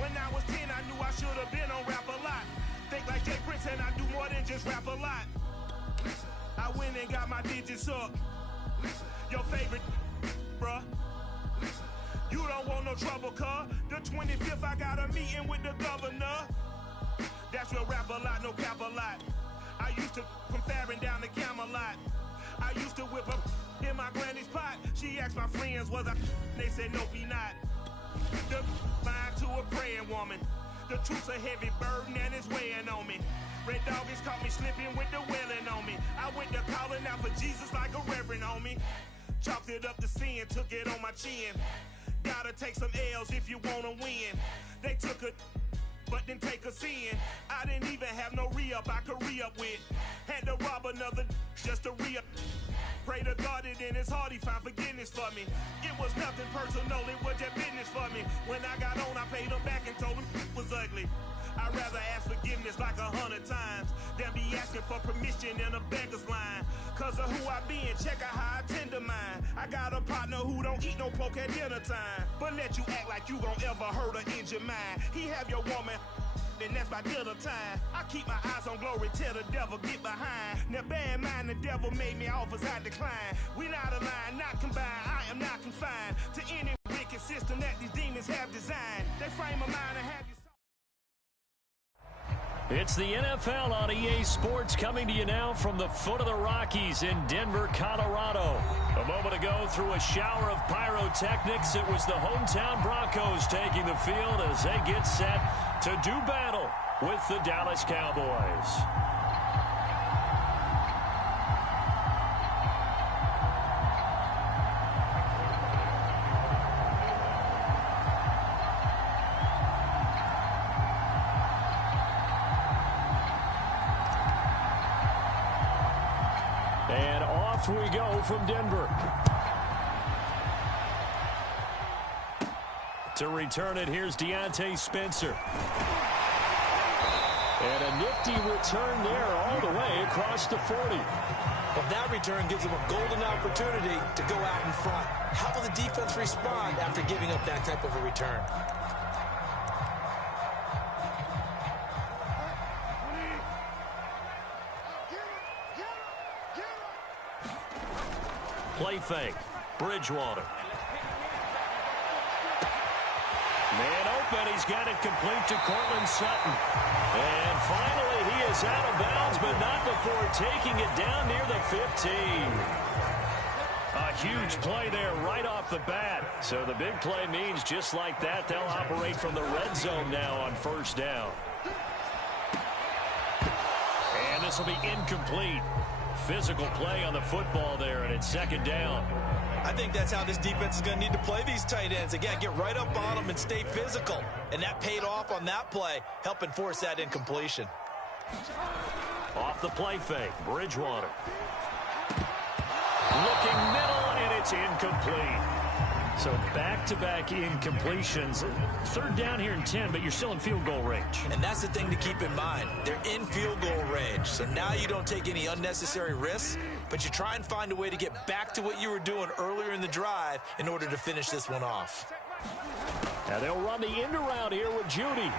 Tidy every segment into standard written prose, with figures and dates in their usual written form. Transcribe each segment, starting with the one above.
When I was 10, I knew I should have been on Rap a Lot. Think like Jay Prince and I do more than just rap a lot. I went and got my digits up. Your favorite, bruh. You don't want no trouble, cuz. The 25th, I got a meeting with the governor. That's real rap a lot, no cap a lot. I used to from Farron down to Camelot. I used to whip up in my granny's pot. She asked my friends, was I? They said, nope, he not. The line to a praying woman. The truth's a heavy burden and it's weighing on me. Red doggies caught me slipping with the wailing on me. I went to calling out for Jesus like a reverend on me. Chalked it up to sin, took it on my chin. Gotta take some L's if you wanna win. They took a but didn't take a sin. I didn't even have no re-up I could re-up with. Had to rob another just to re-up. Pray to God that in his heart he found forgiveness for me. It was nothing personal, it was just business for me. When I got on, I paid him back and told him it was ugly. I'd rather ask forgiveness like 100 times than be asking for permission in a beggar's line. Cause of who I be and check out how I tend to mine. I got a partner who don't eat no pork at dinner time, but let you act like you gon' ever hurt or injure mine. He have your woman, and that's by dinner time. I keep my eyes on glory till the devil get behind. Now bear in mind the devil made me offers I decline. We not aligned, not combined, I am not confined to any wicked system that these demons have designed. They frame a mind and have you. It's the NFL on EA Sports coming to you now from the foot of the Rockies in Denver, Colorado. A moment ago, through a shower of pyrotechnics, it was the hometown Broncos taking the field as they get set to do battle with the Dallas Cowboys. And off we go from Denver. To return it, here's Deontay Spencer. And a nifty return there all the way across the 40. Well, that return gives them a golden opportunity to go out in front. How will the defense respond after giving up that type of a return? Play fake. Bridgewater. Man open. He's got it complete to Cortland Sutton. And finally he is out of bounds, but not before taking it down near the 15. A huge play there right off the bat. So the big play means just like that, they'll operate from the red zone now on first down. And this will be incomplete. Physical play on the football there, and it's second down. I think that's how this defense is going to need to play these tight ends. Again, get right up on them and stay physical. And that paid off on that play, helping force that incompletion. Off the play fake, Bridgewater. Looking middle, and it's incomplete. So back-to-back incompletions. Third down here in 10, but you're still in field goal range. And that's the thing to keep in mind. They're in field goal range. So now you don't take any unnecessary risks, but you try and find a way to get back to what you were doing earlier in the drive in order to finish this one off. Now they'll run the end around here with Judy.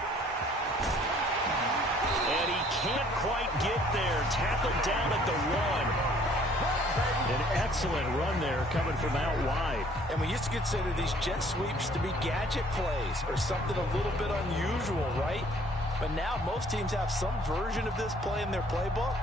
And he can't quite get there. Tackled down at the 1. An excellent run there coming from out wide. And we used to consider these jet sweeps to be gadget plays or something a little bit unusual, right? But now most teams have some version of this play in their playbook.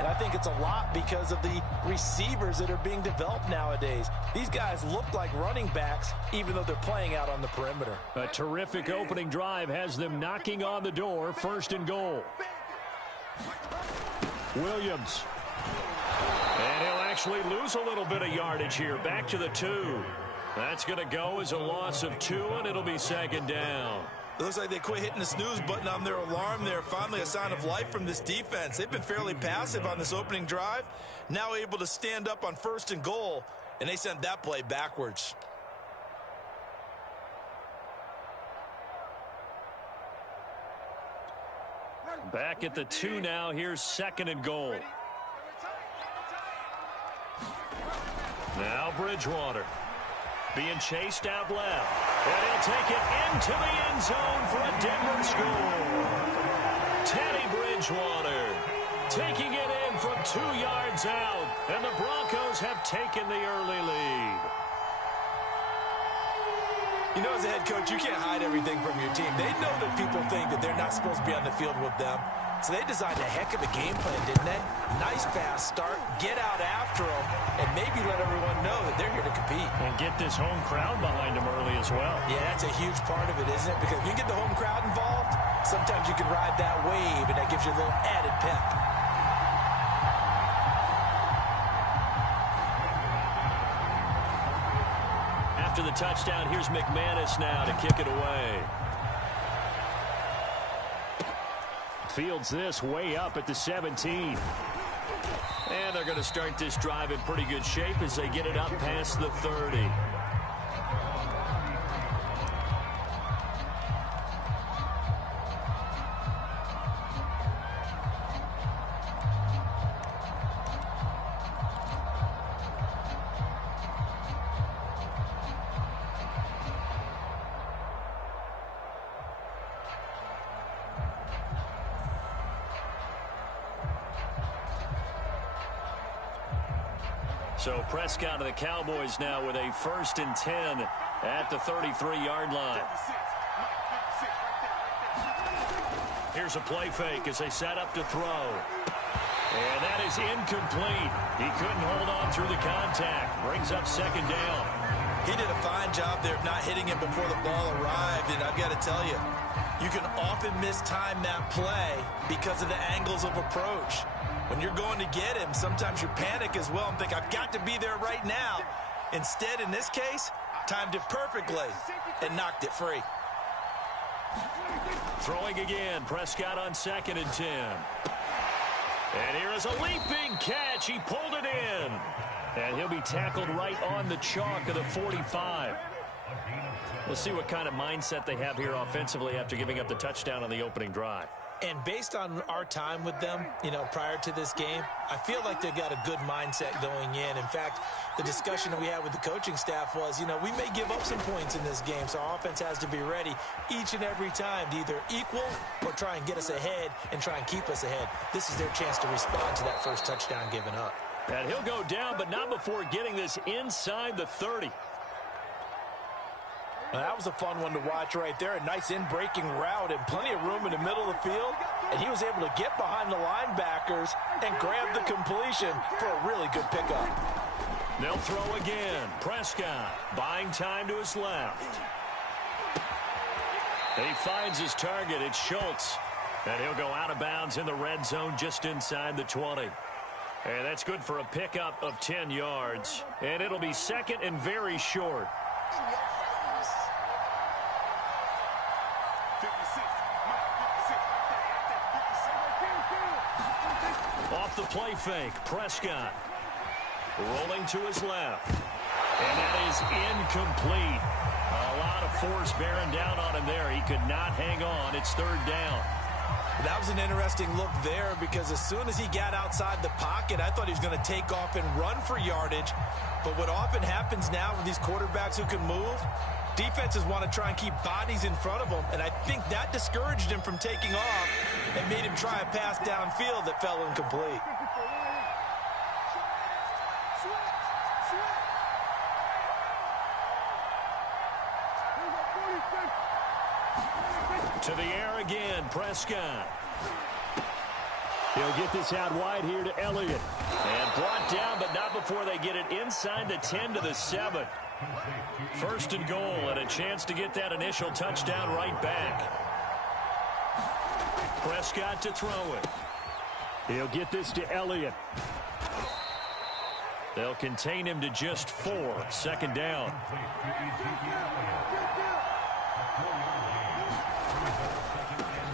And I think it's a lot because of the receivers that are being developed nowadays. These guys look like running backs even though they're playing out on the perimeter. A terrific opening drive has them knocking on the door. First and goal. Williams. And he'll actually lose a little bit of yardage here. Back to the 2. That's going to go as a loss of 2, and it'll be second down. It looks like they quit hitting the snooze button on their alarm there. Finally a sign of life from this defense. They've been fairly passive on this opening drive. Now able to stand up on first and goal, and they sent that play backwards. Back at the 2 now. Here's second and goal. Now Bridgewater. being chased out left. And he'll take it into the end zone for a Denver score. Teddy Bridgewater taking it in from 2 yards out. And the Broncos have taken the early lead. You know, as a head coach, you can't hide everything from your team. They know that people think that they're not supposed to be on the field with them. So they designed a heck of a game plan, didn't they? Nice fast start, get out after them, and maybe let everyone know that they're here to compete. And get this home crowd behind them early as well. Yeah, that's a huge part of it, isn't it? Because if you get the home crowd involved, sometimes you can ride that wave, and that gives you a little added pep. After the touchdown, here's McManus now to kick it away. Fields this way up at the 17. And they're going to start this drive in pretty good shape as they get it up past the 30. So Prescott of the Cowboys now with a 1st and 10 at the 33-yard line. Here's a play fake as they set up to throw. And that is incomplete. He couldn't hold on through the contact. Brings up 2nd down. He did a fine job there of not hitting him before the ball arrived, and I've got to tell you, you can often mistime that play because of the angles of approach. When you're going to get him, sometimes you panic as well and think, I've got to be there right now. Instead, in this case, timed it perfectly and knocked it free. Throwing again, Prescott on 2nd and 10. And here is a leaping catch. He pulled it in. And he'll be tackled right on the chalk of the 45. We'll see what kind of mindset they have here offensively after giving up the touchdown on the opening drive. And based on our time with them, prior to this game, I feel like they've got a good mindset going in. In fact, the discussion that we had with the coaching staff was, we may give up some points in this game, so our offense has to be ready each and every time to either equal or try and get us ahead and try and keep us ahead. This is their chance to respond to that first touchdown given up. And he'll go down, but not before getting this inside the 30. Well, that was a fun one to watch right there. A nice in-breaking route and plenty of room in the middle of the field. And he was able to get behind the linebackers and grab the completion for a really good pickup. They'll throw again. Prescott buying time to his left. And he finds his target. It's Schultz. And he'll go out of bounds in the red zone just inside the 20. And that's good for a pickup of 10 yards. And it'll be 2nd and very short. Off the play fake, Prescott rolling to his left. And that is incomplete. A lot of force bearing down on him there. He could not hang on. It's 3rd down. That was an interesting look there because as soon as he got outside the pocket, I thought he was going to take off and run for yardage. But what often happens now with these quarterbacks who can move, defenses want to try and keep bodies in front of them, and I think that discouraged him from taking off and made him try a pass downfield that fell incomplete. To the air again, Prescott. He'll get this out wide here to Elliott. And brought down, but not before they get it inside the 10 to the 7. 1st and goal, and a chance to get that initial touchdown right back. Prescott to throw it. He'll get this to Elliott. They'll contain him to just 4. 2nd down.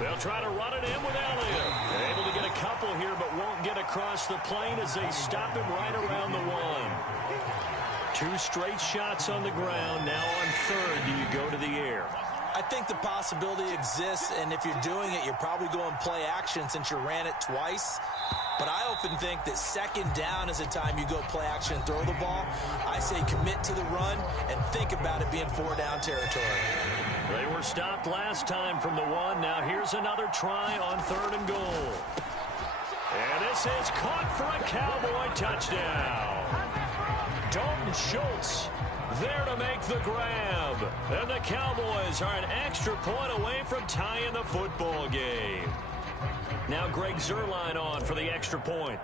They'll try to run it in with Elliott. They're able to get a couple here, but won't get across the plane as they stop him right around the 1. 2 straight shots on the ground. Now on 3rd, do you go to the air? I think the possibility exists, and if you're doing it, you're probably going play action since you ran it twice. But I often think that second down is a time you go play action and throw the ball. I say commit to the run and think about it being 4-down territory. They were stopped last time from the 1. Now here's another try on 3rd and goal. And this is caught for a Cowboy touchdown. Dalton Schultz there to make the grab. And the Cowboys are an extra point away from tying the football game. Now Greg Zuerlein on for the extra point.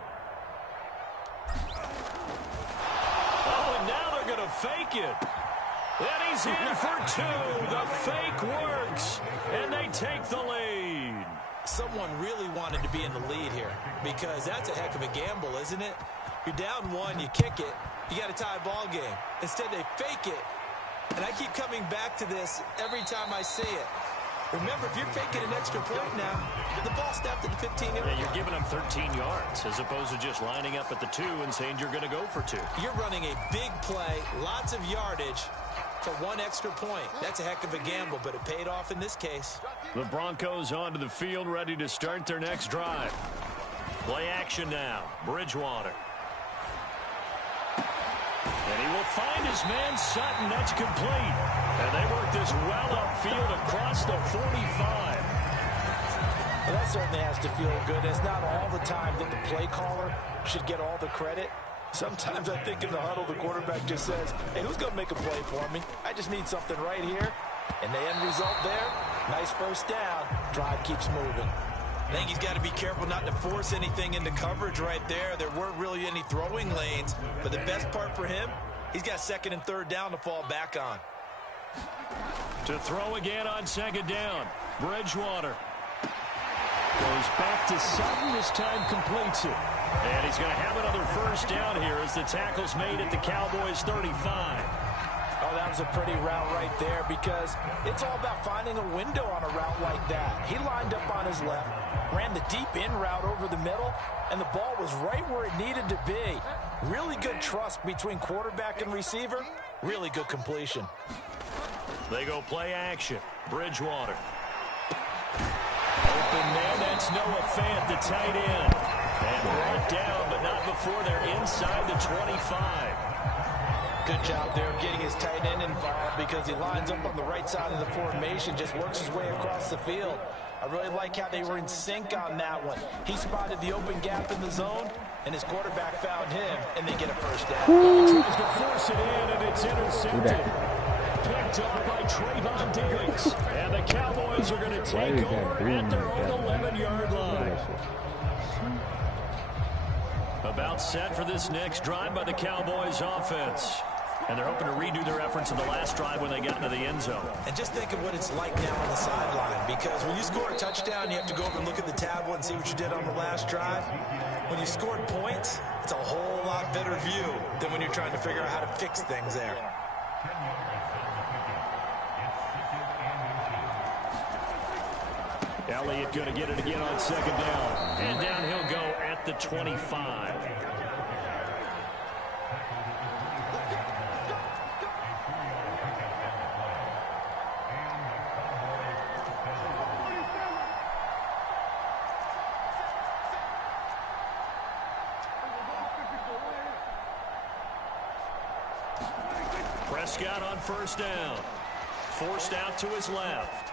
Oh, and now they're going to fake it. And he's in for 2. The fake works. And they take the lead. Someone really wanted to be in the lead here because that's a heck of a gamble, isn't it? You're down 1, you kick it, you got a tie ball game. Instead, they fake it. And I keep coming back to this every time I see it. Remember, if you're faking an extra point now, the ball snapped at the 15-yard line. Yeah, you're giving them 13 yards as opposed to just lining up at the 2 and saying you're going to go for 2. You're running a big play, lots of yardage for 1 extra point. That's a heck of a gamble, but it paid off in this case. The Broncos onto the field, ready to start their next drive. Play action now. Bridgewater. And he will find his man Sutton. That's complete. And they work this well upfield across the 45. Well, that certainly has to feel good. It's not all the time that the play caller should get all the credit. Sometimes I think in the huddle, the quarterback just says, hey, who's going to make a play for me? I just need something right here. And the end result there, nice first down. Drive keeps moving. I think he's got to be careful not to force anything into coverage right there. There weren't really any throwing lanes. But the best part for him, he's got 2nd and 3rd down to fall back on. To throw again on 2nd down. Bridgewater. Goes back to Sutton. This time completes it. And he's going to have another first down here as the tackle's made at the Cowboys' 35. Oh, that was a pretty route right there because it's all about finding a window on a route like that. He lined up on his left, ran the deep in route over the middle, and the ball was right where it needed to be. Really good trust between quarterback and receiver. Really good completion. They go play action. Bridgewater. Open man, that's Noah Fant, the tight end. And brought down, but not before they're inside the 25. Good job there of getting his tight end involved because he lines up on the right side of the formation, just works his way across the field. I really like how they were in sync on that one. He spotted the open gap in the zone, and his quarterback found him, and they get a first down. He tries to force it in, and it's intercepted. Picked off by Trayvon Diggs. And the Cowboys are going to take over at their own 11-yard line. About set for this next drive by the Cowboys offense. And they're hoping to redo their efforts in the last drive when they got into the end zone. And just think of what it's like now on the sideline, because when you score a touchdown, you have to go over and look at the tablet and see what you did on the last drive. When you scored points, it's a whole lot better view than when you're trying to figure out how to fix things there. Elliott going to get it again on 2nd down. And down he'll go at the 25. Prescott on 1st down. Forced out to his left.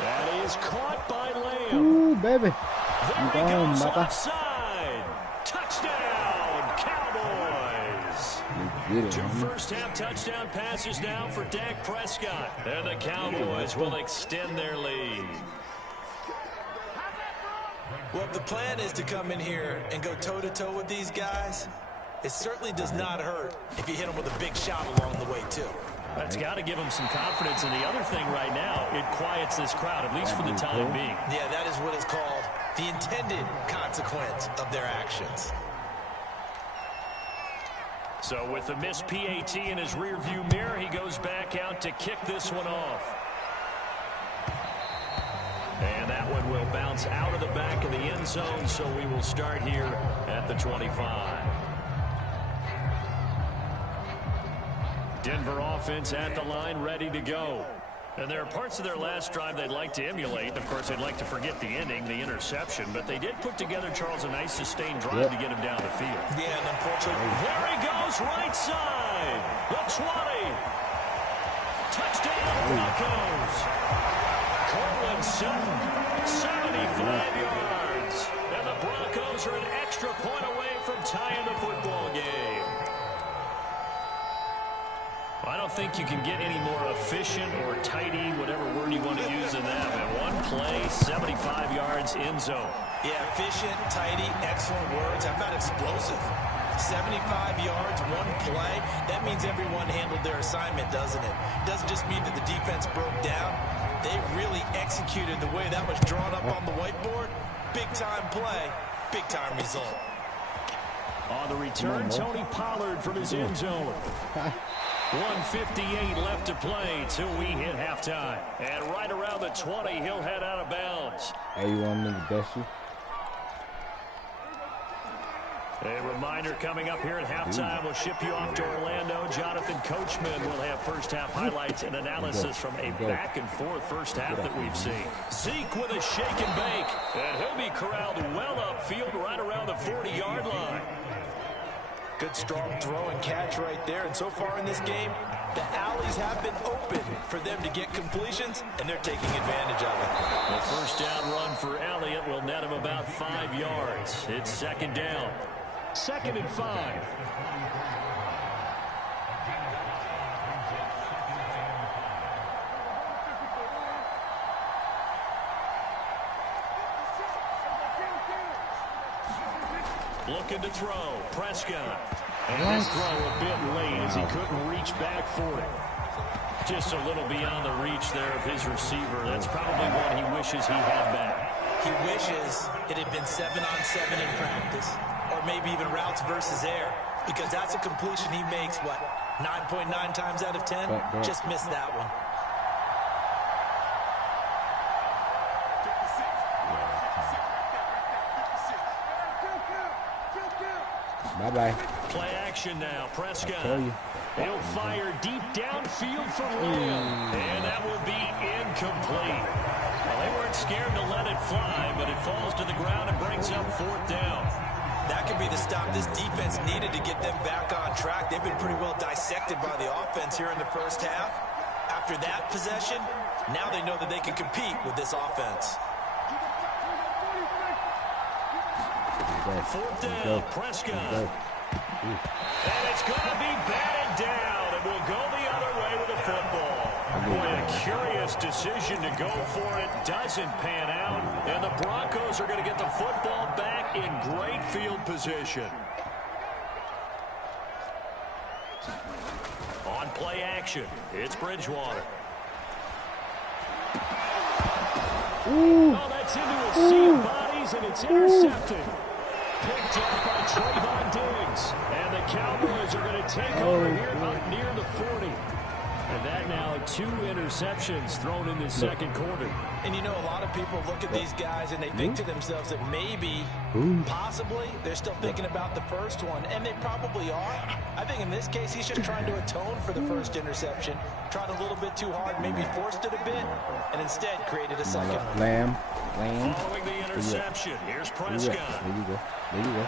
That is caught by Lamb. Ooh, baby. There he goes offside. Touchdown, Cowboys. 2 first-half touchdown passes now for Dak Prescott. And the Cowboys will extend their lead. Well, if the plan is to come in here and go toe-to-toe with these guys, it certainly does not hurt if you hit them with a big shot along the way, too. That's got to give them some confidence. And the other thing right now, it quiets this crowd, at least for the time being. Yeah, that is what is called the intended consequence of their actions. So with the missed PAT in his rearview mirror, he goes back out to kick this one off. And that one will bounce out of the back of the end zone, so we will start here at the 25. Denver offense at the line, ready to go. And there are parts of their last drive they'd like to emulate. Of course, they'd like to forget the ending, the interception. But they did put together, Charles, a nice sustained drive to get him down the field. Yeah, and unfortunately, there he goes, right side. The 20. Touchdown, Broncos. Cortland Sutton, 75 yards. And the Broncos are an extra point away from tying the football game. I don't think you can get any more efficient or tidy, whatever word you want to use in that. Man, one play, 75 yards, end zone. Yeah, efficient, tidy, excellent words. How about explosive? 75 yards, one play. That means everyone handled their assignment, doesn't it? It doesn't just mean that the defense broke down. They really executed the way that was drawn up on the whiteboard. Big-time play, big-time result. On the return, Tony Pollard from his end zone. 1:58 left to play till we hit halftime. And right around the 20, he'll head out of bounds. Hey, you want me to best you? A reminder coming up here at halftime. We'll ship you off to Orlando. Jonathan Coachman will have first-half highlights and analysis from a back-and-forth first half that we've seen. Zeke with a shake and bake. And he'll be corralled well upfield right around the 40-yard line. Good strong throw and catch right there. And so far in this game, the alleys have been open for them to get completions, and they're taking advantage of it. The first down run for Elliott will net him about 5 yards. It's second down. 2nd and 5. Looking to throw. Prescott. And his throw a bit late as he couldn't reach back for it. Just a little beyond the reach there of his receiver. That's probably one he wishes he had back. He wishes it had been 7-on-7 in practice, or maybe even routes versus air, because that's a completion he makes, what, 9.9 times out of 10? Just missed that one. Bye-bye. Play action now. Prescott. He'll fire deep downfield for Lamb. And that will be incomplete. Well, they weren't scared to let it fly, but it falls to the ground and brings up 4th down. That could be the stop this defense needed to get them back on track. They've been pretty well dissected by the offense here in the first half. After that possession, now they know that they can compete with this offense. 4th down, Prescott. And it's going to be batted down, and we'll go the other way with the football. Boy, a curious decision to go for it. Doesn't pan out, and the Broncos are going to get the football back in great field position. On play action, it's Bridgewater. Oh, that's into a sea of bodies, and it's intercepted. Picked up by Trayvon Diggs. And the Cowboys are going to take over here up near the 40. And that now 2 interceptions thrown in the second quarter. And you know, a lot of people look at these guys and they think to themselves that maybe, possibly, they're still thinking about the first one. And they probably are. I think in this case, he's just trying to atone for the first interception. Tried a little bit too hard, maybe forced it a bit, and instead created a second one. Lamb. Following the interception, here's Prescott. There you go. There you go.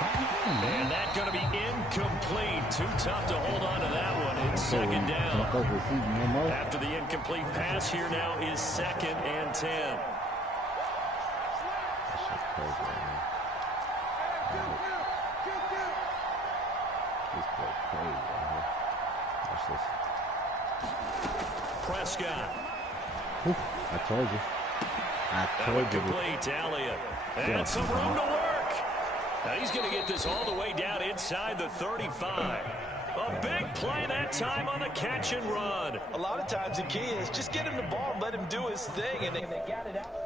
And that's going to be incomplete. Too tough to hold on to that one. It's second down. After the incomplete pass, here now is 2nd and 10. Prescott. I told you. That would complete to Elliott. And some room to work. Now he's going to get this all the way down inside the 35. A big play that time on the catch and run. A lot of times the key is just get him the ball and let him do his thing, and they got it out.